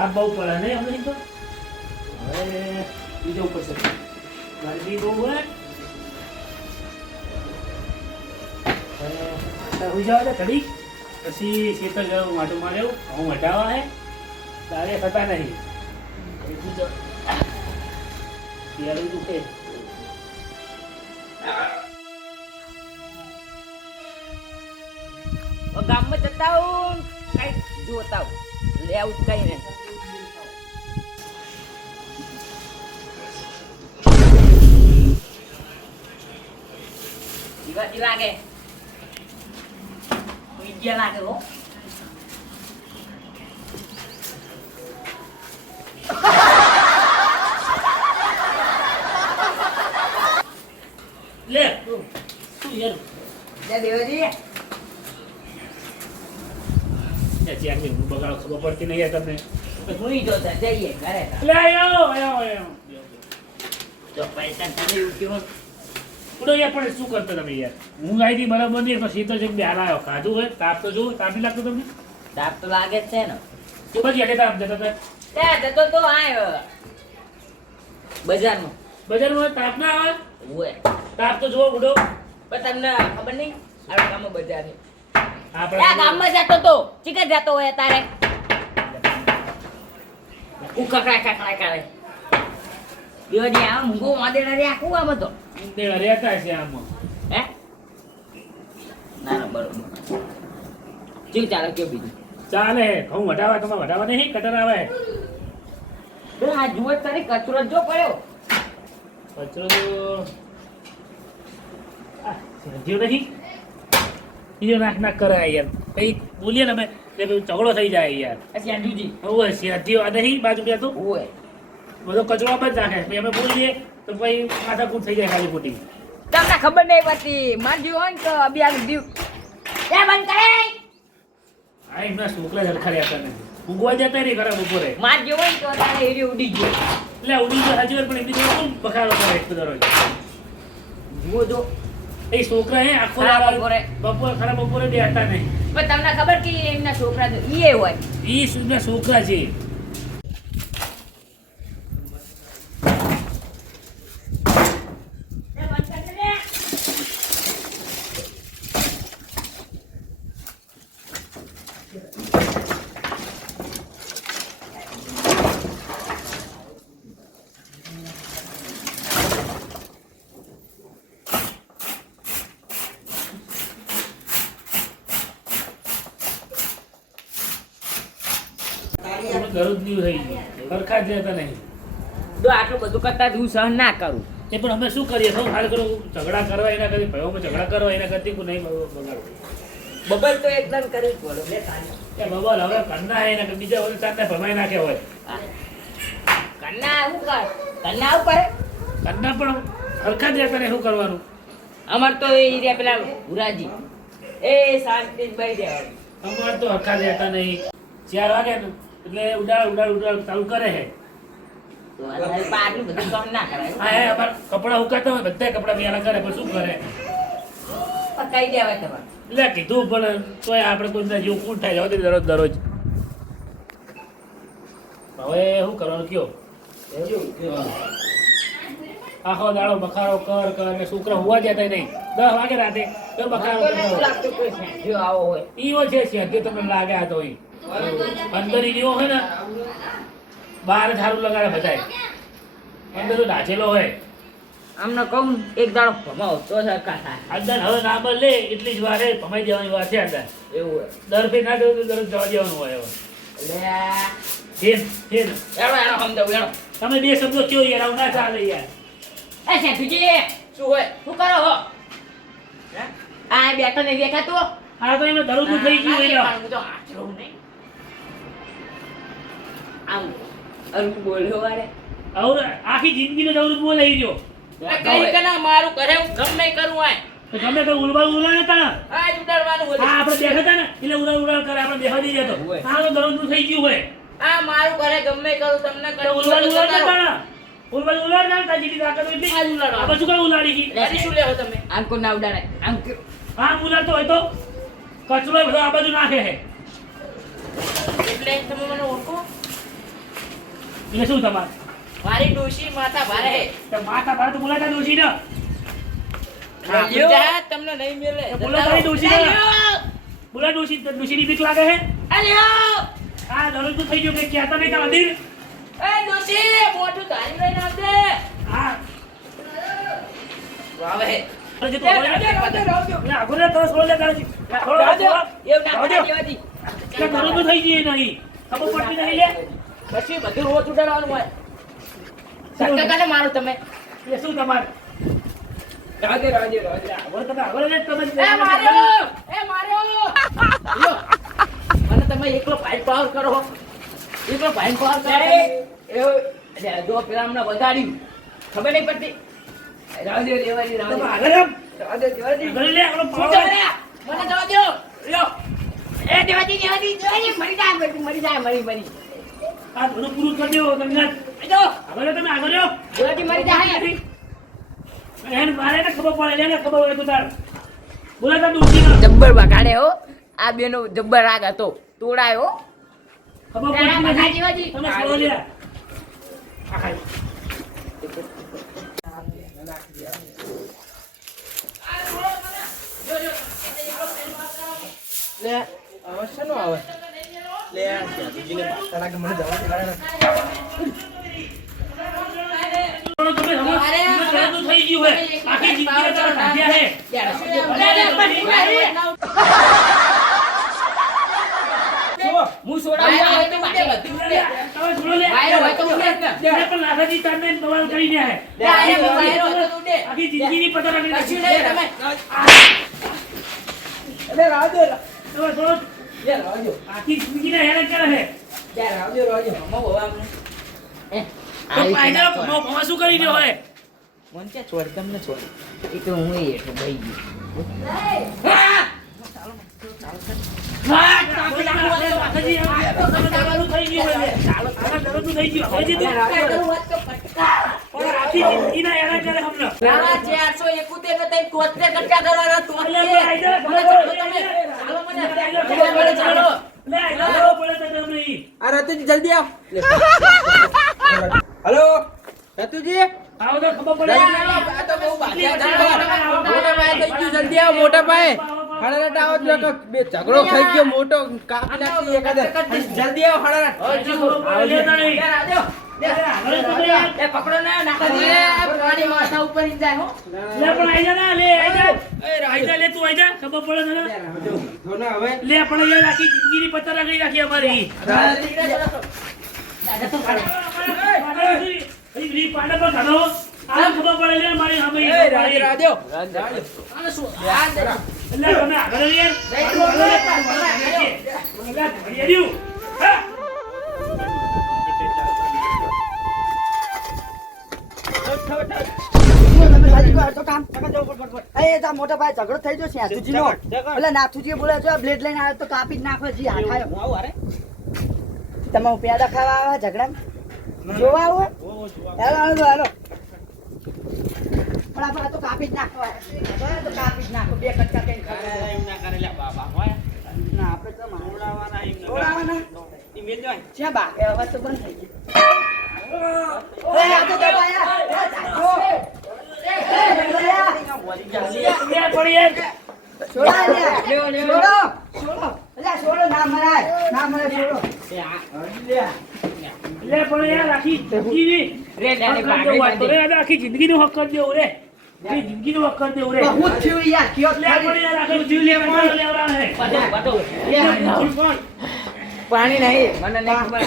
તાપ બહુ પડે નહીં હમણાં તો હવે બીજો ઉપર છે ગરમી બહુ હોય હોઈ જાવ ઘડી પછી શેતર જવું માટું મારે હું હટાવા હે તારે થતા નહીં એટલું તો ત્યારે દુખે ગામમાં જતા હું કઈ જોતા હું લેવું કઈ નહીં જીવાજી લાગે વિદ્યા લાગે હો લે શું યાર જય દેવજી હું બગાડો ખબર પડતી નહીં યાર તમને ભૂલી જોતા જઈએ ઘરે લે આયો તો પૈસા તમે ઉઠ્યો ઉડો યાર પણ શું કરતો તમે યાર હું આવી હતી બરાબર નહીં પછી તો જેમ બહાર આવ્યો ખાધું હોય તાપ તો જો તાપ નહીં લાગતો તમને તાપ તો લાગે જ છે ને તો પછી એટલે તાપ જતો હતા ત્યાં જતો તો આયો બજારમાં બજારમાં તાપ ના આવે ઓય તાપ તો જો ઉડો પણ તમને ખબર નહીં આ ગામમાં બજાર છે આપણે આ ગામમાં જતો તો ચીકર જતો હોય તારે ઉકકડા કકડા કરે દેવજી આ મૂંગો માદેડા રે આખું આમ તો તે રહેતા છે આમાં હે ના ના બરોબર ચીક ચાલે કયો બીજું ચાલે ઘઉં વટાવા તમારે વટાવા નહીં કટર આવે તો આ જુઓ તારી કચરો જો પડ્યો કચરો સમજ્યો નહીં બીજો નાક નાક કરે યાર કઈ બોલીએ ને અમે કે ઝઘડો થઈ જાય યાર અચ્છા જુજી હવે સીધીઓ આ નહીં બાજુ બે તો ઓય બધો કચરો આપ જ નાખે પછી અમે બોલીએ તો પછી માથાકૂટ થઈ જાય ખાલી ખોટી તમને ખબર નહીં પડતી માર જીવ હોય ને તો અભી આ દીવ એ બંધ કરે આ એમના છોકરા સરખા રહેતા નથી ઊંઘવા જતા નહીં ખરા બપોરે માર જીવ હોય ને તો તારે એરી ઉડી ગયો એટલે ઉડી તો હજુ પણ એમની જોડે કોણ બખાડો કરે એક દરરોજ જુઓ જો એ છોકરા હે આખો ખરા દાડો બપોરે. ખરા બપોરે બેઠતા નહીં પણ તમને ખબર કે એમના છોકરા તો ઈએ હોય એ સુના છોકરા છે ગરુજ નહીં થઈ ગયું સરખા જ રહેતા નહીં તો આટલું બધું કરતા હું સહન ના કરું એ પણ અમે શું કરીએ સૌ હાલ કરો ઝઘડા કરવા એના કરતી ભયોમાં ઝઘડા કરવા એના કરતી કોઈ નહીં બગાડો બબલ તો એકદમ કરી જ બોલો લે કાઢો કે બબલ હવે કન્ના હે એના કે બીજા બધા ચારને ભમાઈ નાખ્યા હોય કન્ના આવું કર કન્ના આવું કરે કન્ના પણ સરખા જ રહેતા નહીં શું કરવાનું અમાર તો એ રે પેલા ભુરાજી એ શાંતિ ભાઈ દેવા અમારે તો સરખા જ રહેતા નહીં 4 વાગે ને એટલે ઉડાડ ચાલુ કરે હે તો આટલું બધું કામ ના કરાય હા હે અમાર કપડા ઉકાતા હોય બધા કપડા બિયાણા કરે પણ શું કરે પકાઈ દેવાય તમારે એટલે કીધું પણ તોય આપણે કોઈ જેવું કોણ થાય જવા દરરોજ હવે શું કરવાનું કયો આખો દાડો બખારો કર ને છોકરા હોવા જતા નહીં 10 વાગે રાતે તો બખારો લાગતું કોઈ છે જો આવો હોય ઈવો છે તે તમને લાગે આ તો અંદર ઈવો હોય ને બહાર ઝાડુ લગાડે બધાય અંદર તો ઢાંચેલો હોય આમને કહું એક દાડો ભમાવો તો સરકાર થાય અંદર હવે ના બદલે એટલી જ વારે ભમાઈ જવાની વાત છે અંદર એવું હોય દર ફેર ના જવું તો દરરોજ જવા દેવાનું હોય હવે એટલે છે એનો સમજાવું એનો તમે બે શબ્દો કયો યાર આવું ના ચાલે યાર એ શેઠુજી શું હોય શું કરો હો આ બેઠો ને દેખાતું આ તો એનો દરરોજ થઈ ગયું હોય આમ અરુ બોલ્યો વારે હવે આખી જિંદગીનો દરરોજ બોલાઈ ગયો કઈ કના મારું કરે હું ગમે કરું આય તો તમે તો ઉલવા નતા આ ઉડાડવાનું બોલે હા આપણે બેઠા હતા ને એટલે ઉડાડ કરે આપણે બેહવા દઈ જતો આ તો દરરોજ થઈ ગયું હોય આ મારું કરે ગમે કરું તમને તો કરું ઉલવા નતા ઉલવા ના તાજી તાકાત એટલી આ ઉલાડ આ બધું કઈ ઉલાડી ગઈ રેડી શું લેવો તમે આંકો ના ઉડાડે આંકો હા ઉલાડતો હોય તો કચરો બધો આ બાજુ નાખે હે એટલે તમે મને ઓળખો એટલે શું તમારે મારી ડોશી માથા ભારે હે. તો માથા ભારે તો બોલાતા ડોશી ને હા, બીજા તમને નહીં મેલે. બોલો તારી ડોશી ને બોલા ડોશીની બીક લાગે હે અલ્યો! આ દરરોજ તો થઈ ગયો કે કહેતા નહીં તા મંદિર એ ડોશી, મોઢું ધારી લઈને આવજે. હા વાવે હે. અરે જે તો એ બોલે રાવજો, રાવજો, રાવજો. ના આગળ તો સોળ લે તારી રાવજો. એવું ના રાવજો. કરાય દેવાથી. કે દરરોજ તો થઈ ગઈ નહીં ખબર પડતી નહીં લે પછી બધું રોજ ઉડાડવાનું હોય. ધક્કા કાને મારો તમે? એ શું તમારે રાવજો, રાવજો, રાવજો. આગળ તમે આગળ લે તમે એ માર્યો! એ માર્યો! લ્યો. મને તમે એકલો ભાઈ પાવર કરો. એકલો ભાઈ પાવર કરો. એવું જો પેલા હમણાં વધાર્યું. ખબર નહીં પડતી. રાવજો દેવાની, તમે રાવજો. આગળ આમ. રાવજો દેવાની. આગળ લે આગળ શું પાવર. ચાલે? મને જવા દો. લ્યો. એ દેવાજી, દેવાજી, દેવાજી, મરી જાય, મરી જાય, મરી. આ થોડું પૂરું કરી દો તમને જો, આગળ લે તમે આગળ લ્યો દેવાજી મરી જાય. એને મારે ને ખબર પડે એને ખબર હોય તો તાર બોલાતા ડોશી ને જબ્બર બગાડે હો. આ બેનો જબ્બર રાગ હતો. તોડાયો. ખબર પડતી નથી તમે છોડો લે આખા લે આવે છે નો આવે લે જીને તારા કે મને જવા દે તમે હવે થઈ ગયું હે આખી જિંદગી તારા ભાગ્યા હે હું સોડાવ્યો હોય તો ઉડે, બધું ઉડે. તમે છોડો લે વાયરો હોય તો ઉડે જ ને. એને પણ લાખાજી તારને બવાલ કરી દે હે વાયરો હોય તો ઉડે. આખી જિંદગીની પતા રાખી કશું નાખી નહીં, તમે. અરે રાવજો તમે છોડો લે રાવજો આખી જિંદગીને હેરાન કરે હે લે રાવજો મમ્મા બોવા અમને. તો પાયદા ભમા શું કરી દો હે મન ક્યાં છોડ, તમને છોડ. એ તો હું હેઠો ભાઈ ગયો. લાખાજી તમે દરરોજ થઈ ગયું હે આ દરરોજ થઈ ગયું હવે જે તું આખી જિંદગીના હેરાન કરે હમને નાના 471 ને તઈ 73 કટકા કરવાના તો એટલે આઈજા મને ચાલો તમે. ચાલો મને. ચાલો, ચાલો. લે આઈજા પડે તો તમે આ રતુજી જલ્દી આવ હેલો રતુજી આવો તો ખબર પડે આ તો બહુ બાધા મોટા ભાઈ થઈ ગયું જલ્દી આવ મોટા ભાઈ હળરટ આવો જ લોકો બે ઝઘડો થઈ ગયો મોટો કાપી નાખી એકાદે જલ્દી આવ હળરટ એ પકડો ને નાખા પાણી માથા ઉપર ઈ જાય હો. લે પણ આઈજા ના લે આઈજા આઈજા લે તું આઈજા ખબર પડે તને રાવજો ધોના હવે લે પણ યાર આખી જિંદગીની પત્તા રાખી રાખી અમારી રી પાડા પર ઘણો આ ખબર પડે લે મારી હમે રાવજો આને શું આ દે. એટલે તમે આગળ લે ઘડિયાળ્યું હા મોટા ભાઈ ઝઘડો થઈ ગયો છે નાથુજીનો. એટલે નાથુજી બોલે છે બ્લેડ લઈને આવ્યો તો કાપી જ નાખો જી હાથાયો. તમે પેદા ખાવા આવ્યા ઝઘડા જોવા આવો હેલો હેલો હેલો પણ આપણે આ તો કાપી જ નાખવા તો કાપી જ નાખો બે કટકા કઈ ના આપણે તો મારવાના છે બા હવે તો બંધ થઈ ગયું. એ આ તો દબાયા આખી જિંદગી નું હક કરી દેવું રે જિંદગી નું હક કરી દેવું રે હું જ છું યાર કયો લે પણ યાર આખું જીવ લે લેવડા હે પાણી નહીં મને નહીં ખબર.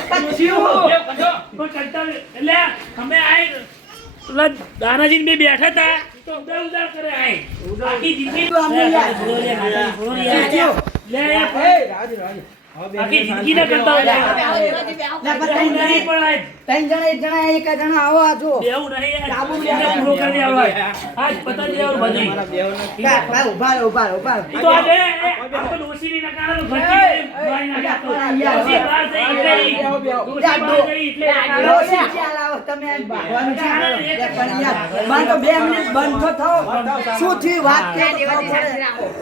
પણ કંટાળ એટલે અમે આઈ પેલા દાનાજી બે બેઠા હતા તો ઉદાર ઉદાર કરે આઈ આખી જિંદગી લે આખી જિંદગી ના કરતા નહીં પણ ત્રણ જણા એક જણા એક જણા આવો આ જો બેવું નહીં પૂરો કરી દેવા આજ પતા દેવાનું બધી ભાઈ ઉભા રહો ઉભા રહો ઉભા રહો. તો આજે આપણે ડોશીની નકારાનું ઘરથી બાઈ નાખ્યા તો ડોશી બહાર જઈ એટલે ડોશી બહાર જઈ એટલે ડોશી ચાલ આવો તમે આમ ભાગવાનું છે પણ યાર બંધ તો 2 મિનિટ બંધ તો થાઓ શું થયું વાત કે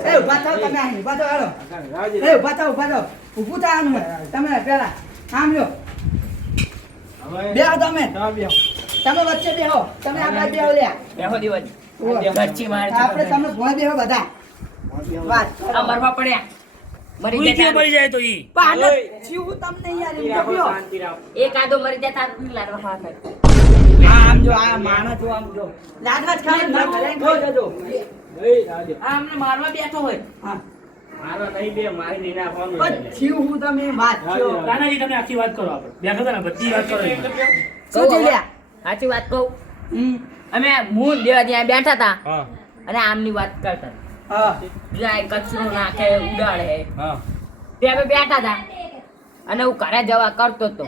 એ ઉભા થાઓ તમે અહીં ઉભા થાઓ હાલો એ ઉભા થાઓ ઊભું થવાનું તમે પેલા આમ લ્યો બેહો તમે હા, બેહો. તમે વચ્ચે બેહો તમે આ બાજુ બેહો લ્યા બેહો દેવાજી. ઓહો. ઘરચી માર છે આપણે બધા. તમે ભોય બેહો બધા વાત આ મરવા પડ્યા. મરી ઊંઘી જતા. મરી જાય તો ઈ પણ આને જીવું તમને યાર એમ તો કયો. એક આદો મરી જાય તાર બી લાડવા ખાવા થાય. હા આમ જો આ માણસ જો આમ જો લાડવા જ ખાવા ના ઘરે ખાઈ જજો આ અમને મારવા બેઠો હોય. હા મારો નહીં બે મારી નહીં નાખવાનું. પણ જીવ હું તમે વાત છો કાનાજી તમે આખી વાત કરો આપણે બેઠો હતા ને બધી વાત કરો એમાં. શું છે લ્યા સાચી વાત કહું. હમ અમે હું દેવાજી અહીંયા બેઠા હતા હા, અને આમની વાત કરતા હા જાય કચરો નાખે ઉડાડે હા. તે અમે બેઠા હતા અને હું ઘરે જવા કરતો હતો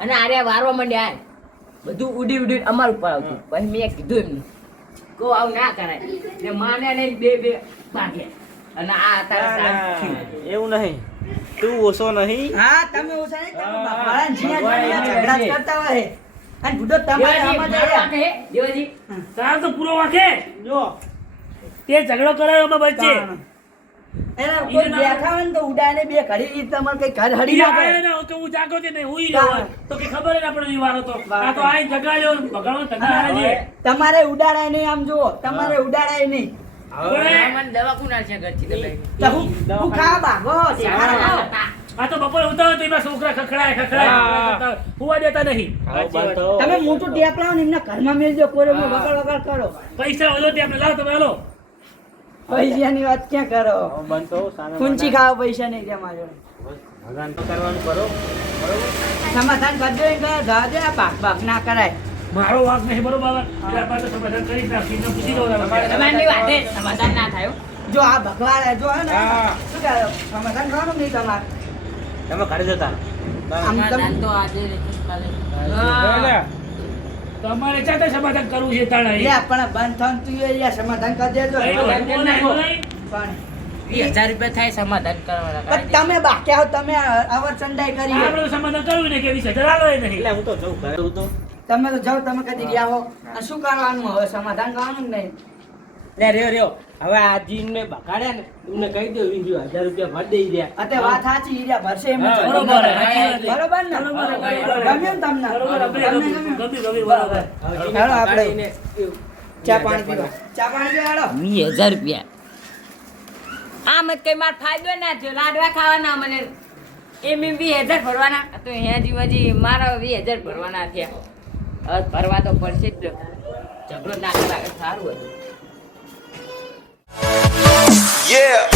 અને આરે વારવા માંડ્યા હાલ. બધું ઉડી ઉડી અમાર ઉપર આવતું. પછી મેં કીધું એમને કહો આવું ના કરાય ને માને નહીં બે ભાગે અને આ તારા એવું નહીં, તું ઓછો નહીં. હા તમે ઓછા નહીં તમે હા. બાપાળાને જીયા જીયા ઝઘડા જ કરતા હોય અને બુડો તમારે આમાં જ રહ્યા. દેવાજી તાર તો પૂરો વાંકે જો તે ઝઘડો કરાયો અમે વચ્ચે એના કોઈ બેઠા હોય ને તો ઉડાને બે ઘડી ઈ તમારે કઈ ઘર હડી ઈ ના આયો જાય ને કે હું જાગો તે નહીં હુઈ રહ્યો હોય. તો કે ખબર જ ના પડે ઈ વારો તો આ તો આઈ જગાડ્યો ભગવાન તગાડા છે તમારે ઉડાડાય નહીં આમ જુઓ તમારે ઉડાડાય નહીં મને દવા કુનાલ છે ઘરથી તમે તો હું ખા ભાગો શેખાડો. આ તો બપોરે ઉતાવળ તો એમાં છોકરા ખખડાય હા. હુવા દેતા નહીં તમે મોટું ટેપ લાવો ને એમના ઘરમાં મેલજો કોરેમાં વગાડ વગાડ કરો પૈસા વધો તે આપણે લાવો તમે હાલો પૈસાની વાત ક્યાં કરો બંધ તો સામે કુંચી ખાવા પૈસા નહીં તમારા જોડે ભગવાન તો કરવાનું કરો. સમાધાન કરજો એ કહે જા દે આ ભાગ ભાગ ના કરાય મારો વાંક નહીં બરોબર એટલે આપણે તો સમાધાન કરી નાખી ને પૂછી દો તમારી વાતે સમાધાન ના થયું જો આ ભગવાન જો હે ને હા. શું કહે સમાધાન કરવાનું નહીં તમારે તમે ઘરે જતા. આમ સમાધાન તમે તો આજે નથી કાલે. લે. તમારે ચાતે સમાધાન કરવું છે તાણા લે પણ બંધ થવાનું તું યાર સમાધાન કરી દેજો પણ 20,000 રૂપિયા થાય સમાધાન કરવાના પણ તમે બાકી આવો તમે અવર ચંડાઈ કરી આપણે તો સમાધાન કરવું ને કે 20,000 હાલો એ નહીં એટલે હું તો જઉં ઘરે તો. તમે તો જાઓ તમે કદી ગયા હો આ શું કરવાનું હવે સમાધાન કરવાનું જ નહીં લે રહ્યો હવે આ જીનને બગાડ્યા ને એમને કહી દો 20,000 રૂપિયા ભર દઈ દે. અતે વાત સાચી ઈર્યા ભરશે એમ હા, બરોબર બરોબર, બરોબર ને બરોબર, ગમ્યું ને તમને બરોબર, આપણે તમને ગમ્યું, ગમ્યું? ગમ્યું, બરોબર. હેલો આપણે બગાડીને ચા પાણી પીવા ચા પાણી પીવા હેલો 20,000 રૂપિયા આમ જ કઈ માર ફાયદો ના થયો લાડવા ખાવાના મને એમ 20,000 ભરવાના આ તો અહીંયા જીવાજી મારા 20,000 ભરવાના થયા હવે ભરવા તો પડશે જ ઝઘડો ના કરાવે સારું હતું Yeah.